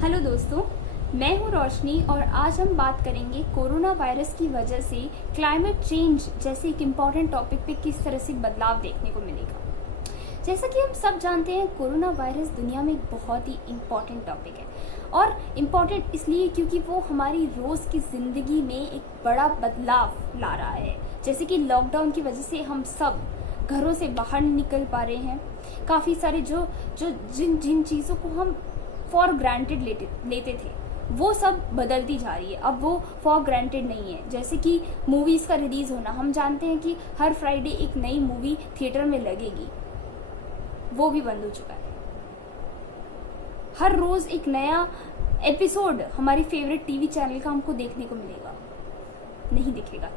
Hello दोस्तों, मैं हूं रोशनी और आज हम बात करेंगे कोरोना वायरस की वजह से क्लाइमेट चेंज जैसे एक इम्पॉर्टेंट टॉपिक पे किस तरह से बदलाव देखने को मिलेगा। जैसा कि हम सब जानते हैं, कोरोना वायरस दुनिया में एक बहुत ही इम्पॉर्टेंट टॉपिक है और इम्पॉर्टेंट इसलिए क्योंकि वो हमारी रोज़ की ज़िंदगी में एक बड़ा बदलाव ला रहा है। जैसे कि लॉकडाउन की वजह से हम सब घरों से बाहर नहीं निकल पा रहे हैं। काफ़ी सारे जो जो जिन जिन चीज़ों को हम फॉर ग्रांटेड लेते थे वो सब बदलती जा रही है। अब वो फॉर ग्रांटेड नहीं है। जैसे कि मूवीज़ का रिलीज़ होना, हम जानते हैं कि हर फ्राइडे एक नई मूवी थिएटर में लगेगी, वो भी बंद हो चुका है। हर रोज़ एक नया एपिसोड हमारी फेवरेट टीवी चैनल का हमको देखने को मिलेगा, नहीं दिखेगा,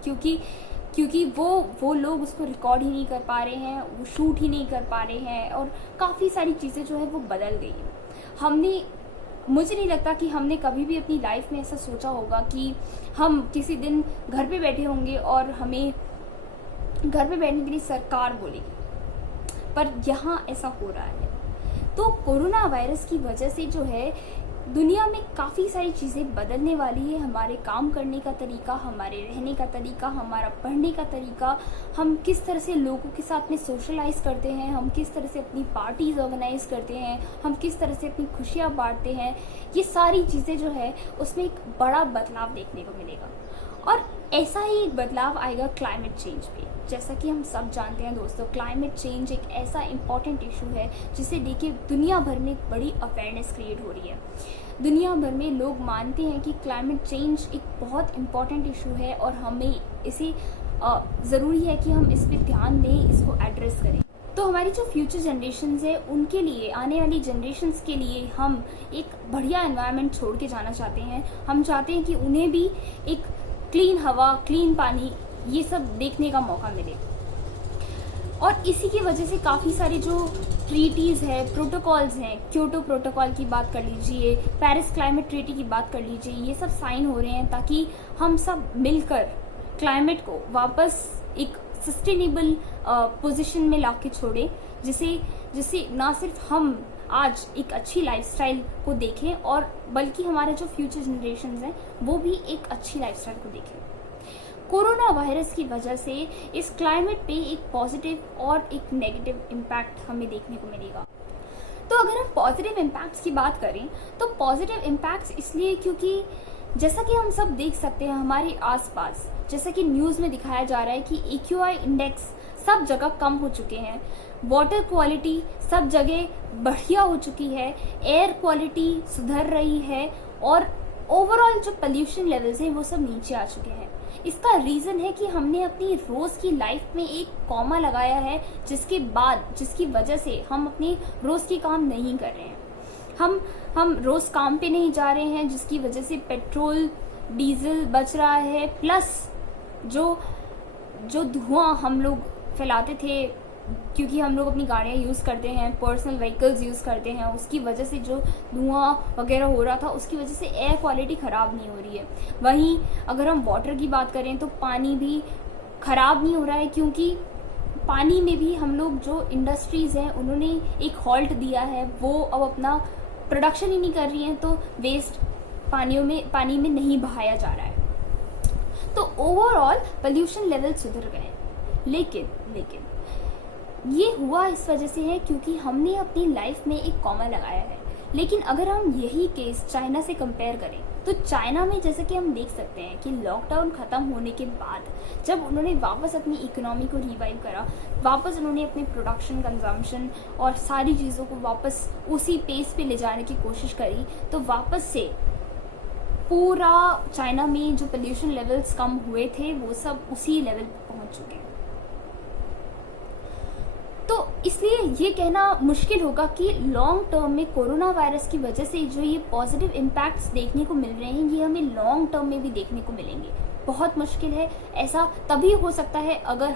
क्योंकि वो लोग उसको रिकॉर्ड ही नहीं कर पा रहे हैं, वो शूट ही नहीं कर पा रहे हैं और काफ़ी सारी चीज़ें जो है वो बदल गई हैं। मुझे नहीं लगता कि हमने कभी भी अपनी लाइफ में ऐसा सोचा होगा कि हम किसी दिन घर पे बैठे होंगे और हमें घर पे बैठने के लिए सरकार बोलेगी, पर यहाँ ऐसा हो रहा है। तो कोरोना वायरस की वजह से जो है दुनिया में काफ़ी सारी चीज़ें बदलने वाली है। हमारे काम करने का तरीका, हमारे रहने का तरीका, हमारा पढ़ने का तरीका, हम किस तरह से लोगों के साथ में सोशलाइज करते हैं, हम किस तरह से अपनी पार्टीज ऑर्गेनाइज करते हैं, हम किस तरह से अपनी खुशियाँ बांटते हैं, ये सारी चीज़ें जो है उसमें एक बड़ा बदलाव देखने को मिलेगा। और ऐसा ही एक बदलाव आएगा क्लाइमेट चेंज पे। जैसा कि हम सब जानते हैं दोस्तों, क्लाइमेट चेंज एक ऐसा इम्पॉर्टेंट इशू है जिसे लेके दुनिया भर में एक बड़ी अवेयरनेस क्रिएट हो रही है। दुनिया भर में लोग मानते हैं कि क्लाइमेट चेंज एक बहुत इम्पॉर्टेंट इशू है और हमें इसे ज़रूरी है कि हम इस पर ध्यान दें, इसको एड्रेस करें। तो हमारी जो फ्यूचर जनरेशन्स है उनके लिए, आने वाली जनरेशन्स के लिए हम एक बढ़िया एनवायरनमेंट छोड़ के जाना चाहते हैं। हम चाहते हैं कि उन्हें भी एक क्लीन हवा, क्लीन पानी, ये सब देखने का मौका मिले। और इसी की वजह से काफ़ी सारे जो ट्रीटीज़ है, प्रोटोकॉल्स हैं, क्योटो प्रोटोकॉल की बात कर लीजिए, पेरिस क्लाइमेट ट्रीटी की बात कर लीजिए, ये सब साइन हो रहे हैं ताकि हम सब मिलकर क्लाइमेट को वापस एक सस्टेनेबल पोजीशन में ला के छोड़ें, जिससे ना सिर्फ हम आज एक अच्छी लाइफस्टाइल को देखें और बल्कि हमारे जो फ्यूचर जनरेशन्स हैं वो भी एक अच्छी लाइफस्टाइल को देखें। कोरोना वायरस की वजह से इस क्लाइमेट पे एक पॉजिटिव और एक नेगेटिव इम्पैक्ट हमें देखने को मिलेगा। तो अगर हम पॉजिटिव इम्पैक्ट्स की बात करें तो पॉजिटिव इम्पैक्ट्स इसलिए क्योंकि जैसा कि हम सब देख सकते हैं हमारे आसपास, जैसा कि न्यूज़ में दिखाया जा रहा है कि AQI इंडेक्स सब जगह कम हो चुके हैं, वाटर क्वालिटी सब जगह बढ़िया हो चुकी है, एयर क्वालिटी सुधर रही है और ओवरऑल जो पोल्यूशन लेवल्स हैं वो सब नीचे आ चुके हैं। इसका रीज़न है कि हमने अपनी रोज़ की लाइफ में एक कॉमा लगाया है, जिसकी वजह से हम अपने रोज़ के काम नहीं कर रहे हैं। हम रोज़ काम पे नहीं जा रहे हैं, जिसकी वजह से पेट्रोल डीजल बच रहा है, प्लस जो धुआं हम लोग फैलाते थे क्योंकि हम लोग अपनी गाड़ियाँ यूज़ करते हैं, पर्सनल व्हीकल्स यूज़ करते हैं, उसकी वजह से जो धुआं वगैरह हो रहा था उसकी वजह से एयर क्वालिटी ख़राब नहीं हो रही है। वहीं अगर हम वाटर की बात करें तो पानी भी ख़राब नहीं हो रहा है, क्योंकि पानी में भी हम लोग जो इंडस्ट्रीज़ हैं उन्होंने एक हॉल्ट दिया है, वो अब अपना प्रोडक्शन ही नहीं कर रही हैं, तो वेस्ट पानी में नहीं बहाया जा रहा है। तो ओवरऑल पोल्यूशन लेवल सुधर गए। लेकिन ये हुआ इस वजह से है क्योंकि हमने अपनी लाइफ में एक कॉमा लगाया है। लेकिन अगर हम यही केस चाइना से कंपेयर करें तो चाइना में जैसे कि हम देख सकते हैं कि लॉकडाउन ख़त्म होने के बाद जब उन्होंने वापस अपनी इकोनॉमी को रिवाइव करा, वापस उन्होंने अपने प्रोडक्शन, कंजम्पशन और सारी चीज़ों को वापस उसी पेस पे ले जाने की कोशिश करी, तो वापस से पूरा चाइना में जो पोल्यूशन लेवल्स कम हुए थे वो सब उसी लेवल पर पहुँच चुके हैं। तो इसलिए ये कहना मुश्किल होगा कि लॉन्ग टर्म में कोरोना वायरस की वजह से जो ये पॉजिटिव इम्पैक्ट्स देखने को मिल रहे हैं ये हमें लॉन्ग टर्म में भी देखने को मिलेंगे। बहुत मुश्किल है। ऐसा तभी हो सकता है अगर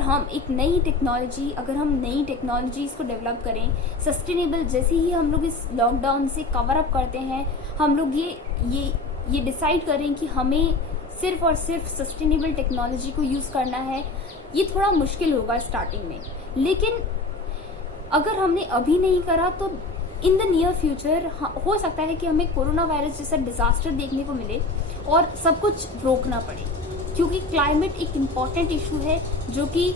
हम एक नई टेक्नोलॉजीज़ को डेवलप करें, सस्टेनेबल। जैसे ही हम लोग इस लॉकडाउन से कवर अप करते हैं, हम लोग ये डिसाइड करें कि हमें सिर्फ और सिर्फ सस्टेनेबल टेक्नोलॉजी को यूज़ करना है, ये थोड़ा मुश्किल होगा स्टार्टिंग में। लेकिन अगर हमने अभी नहीं करा तो इन द नियर फ्यूचर हो सकता है कि हमें कोरोना वायरस जैसा डिजास्टर देखने को मिले और सब कुछ रोकना पड़े, क्योंकि क्लाइमेट एक इम्पॉर्टेंट इशू है जो कि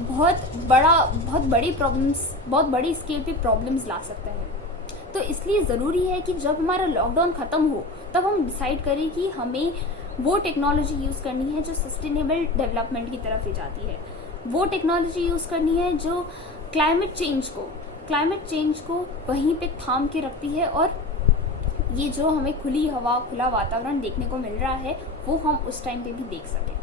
बहुत बड़ी स्केल पे प्रॉब्लम्स ला सकता है। तो इसलिए ज़रूरी है कि जब हमारा लॉकडाउन ख़त्म हो तब हम डिसाइड करें कि हमें वो टेक्नोलॉजी यूज़ करनी है जो सस्टेनेबल डेवलपमेंट की तरफ ले जाती है, वो टेक्नोलॉजी यूज़ करनी है जो क्लाइमेट चेंज को वहीं पे थाम के रखती है, और ये जो हमें खुली हवा, खुला वातावरण देखने को मिल रहा है वो हम उस टाइम पे भी देख सकें।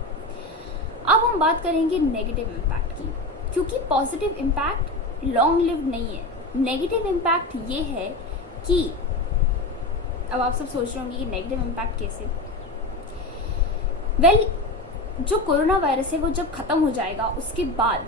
अब हम बात करेंगे नेगेटिव इम्पैक्ट की, क्योंकि पॉजिटिव इम्पैक्ट लॉन्ग लिव्ड नहीं है। नेगेटिव इम्पैक्ट ये है कि अब आप सब सोच रहे होंगे कि नेगेटिव इम्पैक्ट कैसे। जो कोरोना वायरस है वो जब खत्म हो जाएगा उसके बाद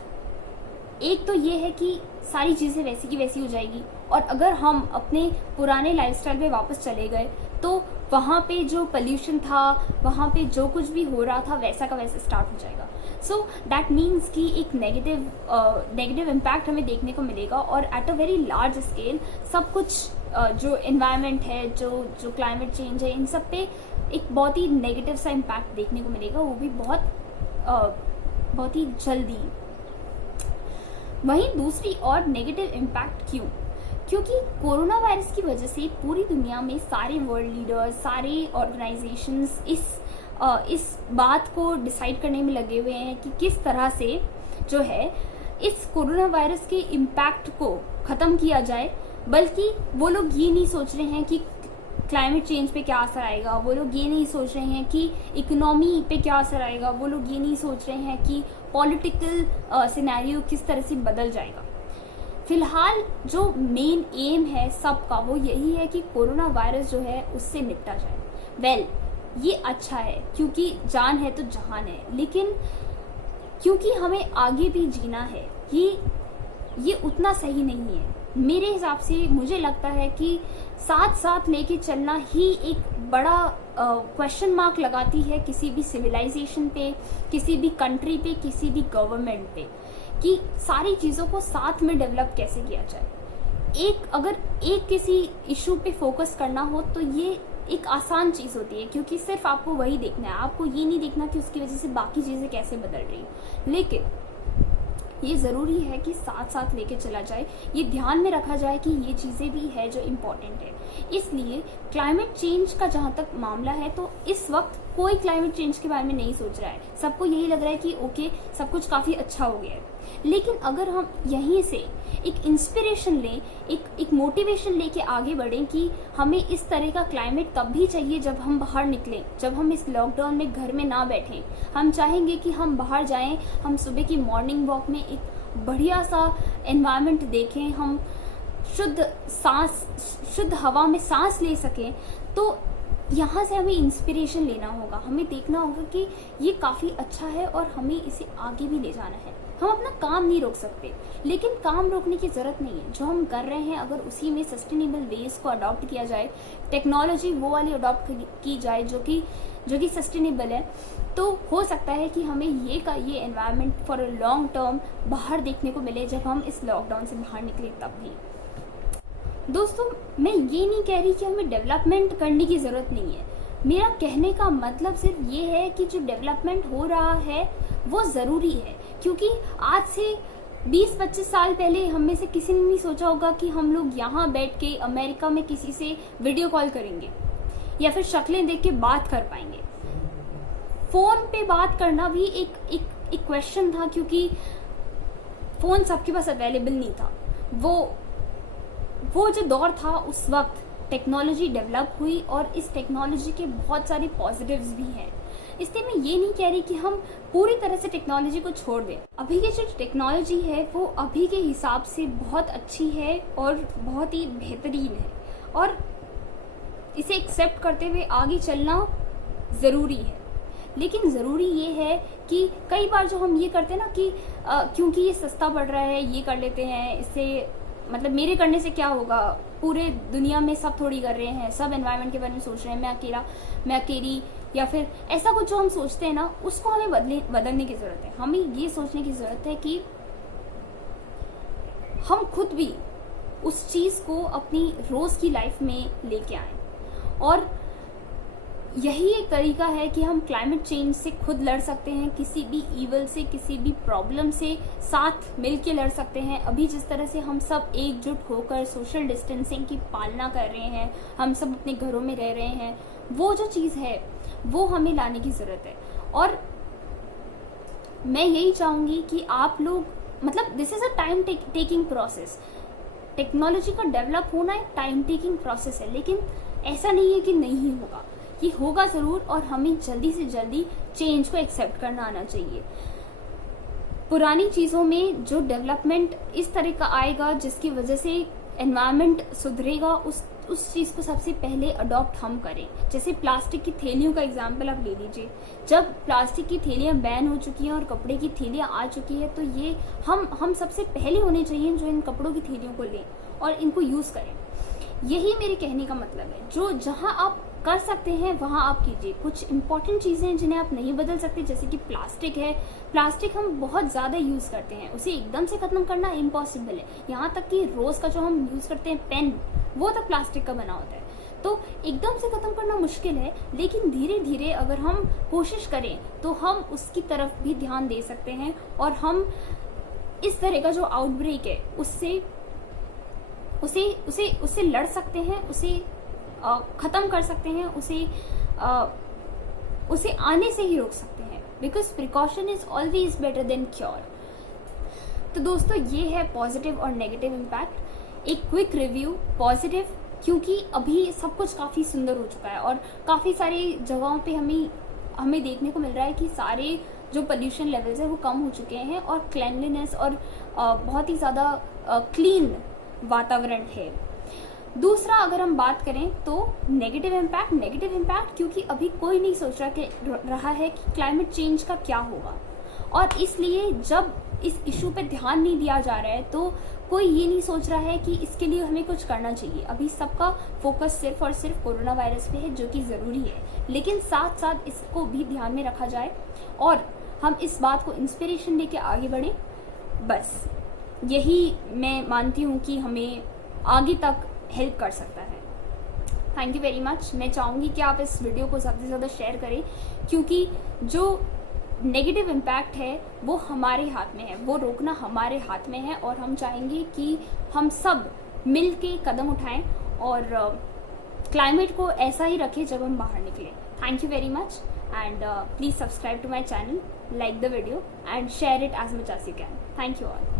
एक तो ये है कि सारी चीज़ें वैसी की वैसी हो जाएगी, और अगर हम अपने पुराने लाइफस्टाइल पे वापस चले गए तो वहाँ पे जो पोल्यूशन था, वहाँ पे जो कुछ भी हो रहा था वैसा का वैसा स्टार्ट हो जाएगा। सो दैट मीन्स कि एक नेगेटिव इम्पैक्ट हमें देखने को मिलेगा, और at a very large scale सब कुछ जो एनवायरनमेंट है, जो क्लाइमेट चेंज है, इन सब पे एक बहुत ही नेगेटिव सा इम्पैक्ट देखने को मिलेगा, वो भी बहुत ही जल्दी। वहीं दूसरी और नेगेटिव इम्पैक्ट क्योंकि कोरोना वायरस की वजह से पूरी दुनिया में सारे वर्ल्ड लीडर्स, सारे ऑर्गेनाइजेशंस इस बात को डिसाइड करने में लगे हुए हैं कि किस तरह से जो है इस कोरोना वायरस के इम्पैक्ट को ख़त्म किया जाए। बल्कि वो लोग ये नहीं सोच रहे हैं कि क्लाइमेट चेंज पे क्या असर आएगा, वो लोग ये नहीं सोच रहे हैं कि इकोनॉमी पे क्या असर आएगा, वो लोग ये नहीं सोच रहे हैं कि पॉलिटिकल सिनेरियो किस तरह से बदल जाएगा। फिलहाल जो मेन एम है सबका वो यही है कि कोरोना वायरस जो है उससे निपटा जाए। ये अच्छा है क्योंकि जान है तो जहान है, लेकिन क्योंकि हमें आगे भी जीना है, ये उतना सही नहीं है मेरे हिसाब से। मुझे लगता है कि साथ साथ लेके चलना ही एक बड़ा क्वेश्चन मार्क लगाती है किसी भी सिविलाइजेशन पे, किसी भी कंट्री पे, किसी भी गवर्नमेंट पे, कि सारी चीज़ों को साथ में डेवलप कैसे किया जाए। अगर किसी इशू पे फोकस करना हो तो ये एक आसान चीज़ होती है, क्योंकि सिर्फ आपको वही देखना है, आपको ये नहीं देखना कि उसकी वजह से बाकी चीज़ें कैसे बदल रही हैं। लेकिन ये ज़रूरी है कि साथ साथ लेके चला जाए, ये ध्यान में रखा जाए कि ये चीज़ें भी है जो इम्पॉर्टेंट है। इसलिए क्लाइमेट चेंज का जहाँ तक मामला है तो इस वक्त कोई क्लाइमेट चेंज के बारे में नहीं सोच रहा है, सबको यही लग रहा है कि ओके सब कुछ काफ़ी अच्छा हो गया है। लेकिन अगर हम यहीं से एक इंस्पिरेशन लें, एक मोटिवेशन लेके आगे बढ़ें कि हमें इस तरह का क्लाइमेट तब भी चाहिए जब हम बाहर निकलें, जब हम इस लॉकडाउन में घर में ना बैठें। हम चाहेंगे कि हम बाहर जाएं, हम सुबह की मॉर्निंग वॉक में एक बढ़िया सा एनवायरनमेंट देखें, हम शुद्ध हवा में सांस ले सकें। तो यहाँ से हमें इंस्पिरेशन लेना होगा, हमें देखना होगा कि ये काफ़ी अच्छा है और हमें इसे आगे भी ले जाना है। हम अपना काम नहीं रोक सकते, लेकिन काम रोकने की ज़रूरत नहीं है। जो हम कर रहे हैं अगर उसी में सस्टेनेबल वेज को अडॉप्ट किया जाए, टेक्नोलॉजी वो वाली अडॉप्ट की जाए जो कि सस्टेनेबल है, तो हो सकता है कि हमें ये environment for a long term बाहर देखने को मिले जब हम इस लॉकडाउन से बाहर निकले तब भी। दोस्तों, मैं ये नहीं कह रही कि हमें डेवलपमेंट करने की ज़रूरत नहीं है। मेरा कहने का मतलब सिर्फ ये है कि जो डेवलपमेंट हो रहा है वो ज़रूरी है, क्योंकि आज से 20-25 साल पहले हम में से किसी ने नहीं सोचा होगा कि हम लोग यहाँ बैठ के अमेरिका में किसी से वीडियो कॉल करेंगे या फिर शक्लें देख के बात कर पाएंगे। फ़ोन पे बात करना भी एक क्वेश्चन था, क्योंकि फ़ोन सबके पास अवेलेबल नहीं था। वो जो दौर था उस वक्त टेक्नोलॉजी डेवलप हुई और इस टेक्नोलॉजी के बहुत सारे पॉजिटिव्स भी हैं। इसलिए मैं ये नहीं कह रही कि हम पूरी तरह से टेक्नोलॉजी को छोड़ दें। अभी की जो टेक्नोलॉजी है वो अभी के हिसाब से बहुत अच्छी है और बहुत ही बेहतरीन है, और इसे एक्सेप्ट करते हुए आगे चलना ज़रूरी है। लेकिन ज़रूरी ये है कि कई बार जो हम ये करते हैं ना कि क्योंकि ये सस्ता पड़ रहा है ये कर लेते हैं, इससे मतलब मेरे करने से क्या होगा, पूरे दुनिया में सब थोड़ी कर रहे हैं, सब एनवायरनमेंट के बारे में सोच रहे हैं, मैं अकेली, या फिर ऐसा कुछ जो हम सोचते हैं ना, उसको हमें बदलने की ज़रूरत है। हमें ये सोचने की ज़रूरत है कि हम खुद भी उस चीज़ को अपनी रोज़ की लाइफ में लेके आएं। और यही एक तरीका है कि हम क्लाइमेट चेंज से खुद लड़ सकते हैं, किसी भी ईवल से, किसी भी प्रॉब्लम से साथ मिल के लड़ सकते हैं। अभी जिस तरह से हम सब एकजुट होकर सोशल डिस्टेंसिंग की पालना कर रहे हैं, हम सब अपने घरों में रह रहे हैं, वो जो चीज़ है वो हमें लाने की ज़रूरत है। और मैं यही चाहूँगी कि आप लोग, मतलब this is a time taking process. Technology का डेवलप होना एक टाइम टेकिंग प्रोसेस है, लेकिन ऐसा नहीं है कि नहीं होगा, ये होगा ज़रूर। और हमें जल्दी से जल्दी चेंज को एक्सेप्ट करना आना चाहिए। पुरानी चीज़ों में जो डेवलपमेंट इस तरह का आएगा जिसकी वजह से एनवायरनमेंट सुधरेगा, उस चीज़ को सबसे पहले अडॉप्ट हम करें। जैसे प्लास्टिक की थैलियों का एग्जाम्पल आप ले लीजिए। जब प्लास्टिक की थैलियाँ बैन हो चुकी हैं और कपड़े की थैलियाँ आ चुकी है, तो ये हम सबसे पहले होने चाहिए जो इन कपड़ों की थैलियों को लें और इनको यूज़ करें। यही मेरे कहने का मतलब है। जो जहाँ आप कर सकते हैं वहाँ आप कीजिए। कुछ इंपॉर्टेंट चीज़ें हैं जिन्हें आप नहीं बदल सकते, जैसे कि प्लास्टिक है। प्लास्टिक हम बहुत ज़्यादा यूज़ करते हैं, उसे एकदम से ख़त्म करना इम्पॉसिबल है। यहाँ तक कि रोज़ का जो हम यूज़ करते हैं पेन, वो तक प्लास्टिक का बना होता है। तो एकदम से ख़त्म करना मुश्किल है, लेकिन धीरे धीरे अगर हम कोशिश करें तो हम उसकी तरफ भी ध्यान दे सकते हैं और हम इस तरह का जो आउटब्रेक है उससे लड़ सकते हैं, उसे ख़त्म कर सकते हैं, उसे आने से ही रोक सकते हैं। Because precaution is always better than cure. तो दोस्तों, ये है पॉजिटिव और नेगेटिव इम्पैक्ट। एक क्विक रिव्यू। पॉजिटिव क्योंकि अभी सब कुछ काफ़ी सुंदर हो चुका है और काफ़ी सारी जगहों पे हमें देखने को मिल रहा है कि सारे जो पोल्यूशन लेवल्स है वो कम हो चुके हैं और क्लीनलीनेस और बहुत ही ज़्यादा क्लीन वातावरण है। दूसरा, अगर हम बात करें तो नेगेटिव इम्पैक्ट क्योंकि अभी कोई नहीं सोच रहा है कि क्लाइमेट चेंज का क्या होगा, और इसलिए जब इस इशू पे ध्यान नहीं दिया जा रहा है तो कोई ये नहीं सोच रहा है कि इसके लिए हमें कुछ करना चाहिए। अभी सबका फोकस सिर्फ और सिर्फ कोरोना वायरस पे है, जो कि ज़रूरी है, लेकिन साथ साथ इसको भी ध्यान में रखा जाए और हम इस बात को इंस्पिरेशन लेके आगे बढ़ें। बस यही मैं मानती हूँ कि हमें आगे तक हेल्प कर सकता है। Thank you very much. मैं चाहूँगी कि आप इस वीडियो को ज़्यादा से ज़्यादा शेयर करें, क्योंकि जो नेगेटिव इम्पैक्ट है वो हमारे हाथ में है, वो रोकना हमारे हाथ में है, और हम चाहेंगे कि हम सब मिल के कदम उठाएं और क्लाइमेट को ऐसा ही रखें जब हम बाहर निकलें। Thank you very much, and please subscribe to my channel, like the video and share it as much as you can. Thank you all.